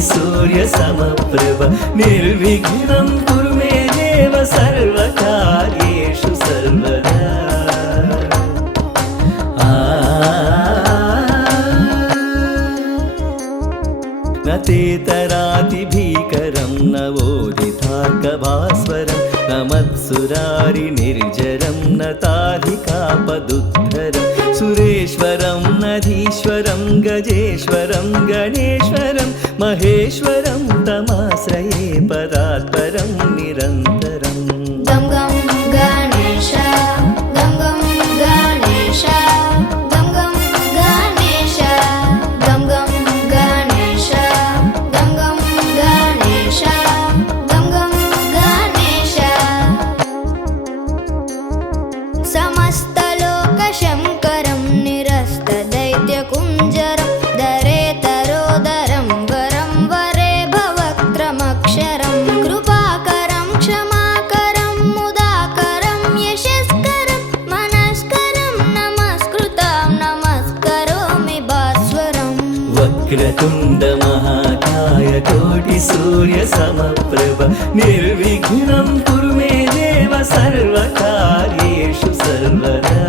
सूर्यसमप्रभ निर्विघ्नं कुरु मे देव सर्वकार्येषु सर्वदा। न तेतरातिभीकरं नवोदितार्कभास्वरं न मत्सुरारिनिर्जरं न ताधिकापदुद्धरं सुरेश्वरं नधीश्वरं गजेश्वरं गणेश्वरं महेश्वरं तमाश्रये पदात्परं निरन्तरम्। गं गं गणेश गं गं गणेश गं गं गणेश गं गं गणेश गं गं गणेश गं गं गणेश। समस्तलोकशङ्करं निरस्तदैत्यकुञ्जरं दरेतरोदरं वरं वरे भवक्त्रमक्षरं कृपाकरं क्षमाकरं मुदाकरं यशस्करं मनस्करं नमस्कृतं नमस्करोमि भास्वरम्। वक्रतुण्डमहाकाय कोटिसूर्यसमप्रभ निर्विघ्नं कुरु मे देव सर्वकार्येषु सर्वदा।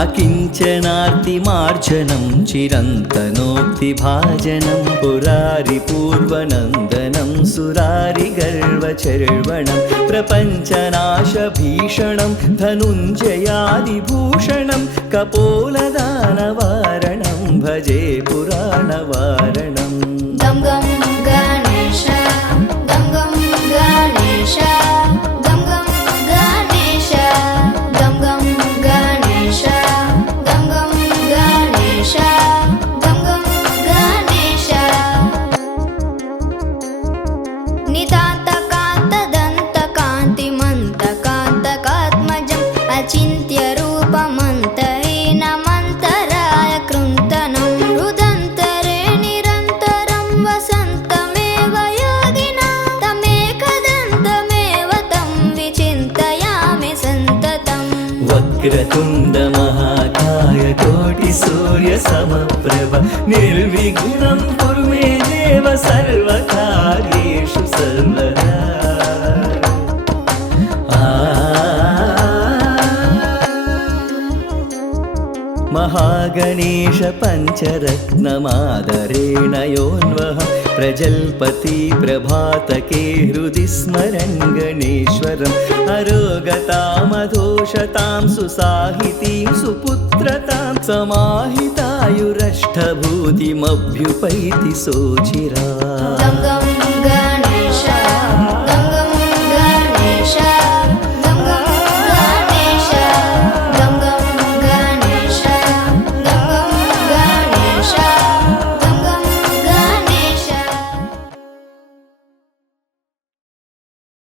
अकिञ्चनार्तिमार्जनं चिरन्तनोक्तिभाजनं पुरारिपूर्वनन्दनं सुरारिगर्वचर्वणं प्रपञ्चनाशभीषणं धनुञ्जयादिभूषणं कपोलदानवारणं भजे पुराणवारणम्। गं गं गणेश गं गं गणेश गं गं गणेश गं गं गणेश गं गं गणेश गं गं गणेश। नितान्तकान्तदन्तकान्तिमन्तकान्तकात्मजम् अचिन्त्यरूपमन्तहीनमन्तराय कृन्तनं हृदन्तरे निरन्तरं वसन्तमेव योगिना तमेकदन्तमेव तं विचिन्तयामि सन्ततम्। वक्रतुण्डमहाकाय कोटिसूर्यसमप्रभ निर्विघ्नं कुरु मे देव सर्वकार्येषु सर्वदा। महागणेश पञ्चरत्नमादरेण योऽन्वहं प्रजल्पति प्रभातके हृदि स्मरन् गणेश्वरम् अरोगतामधोषतां सुसाहितीं सुपुत्रतां समाहितायुरष्टभूतिमभ्युपैति सोचिरा।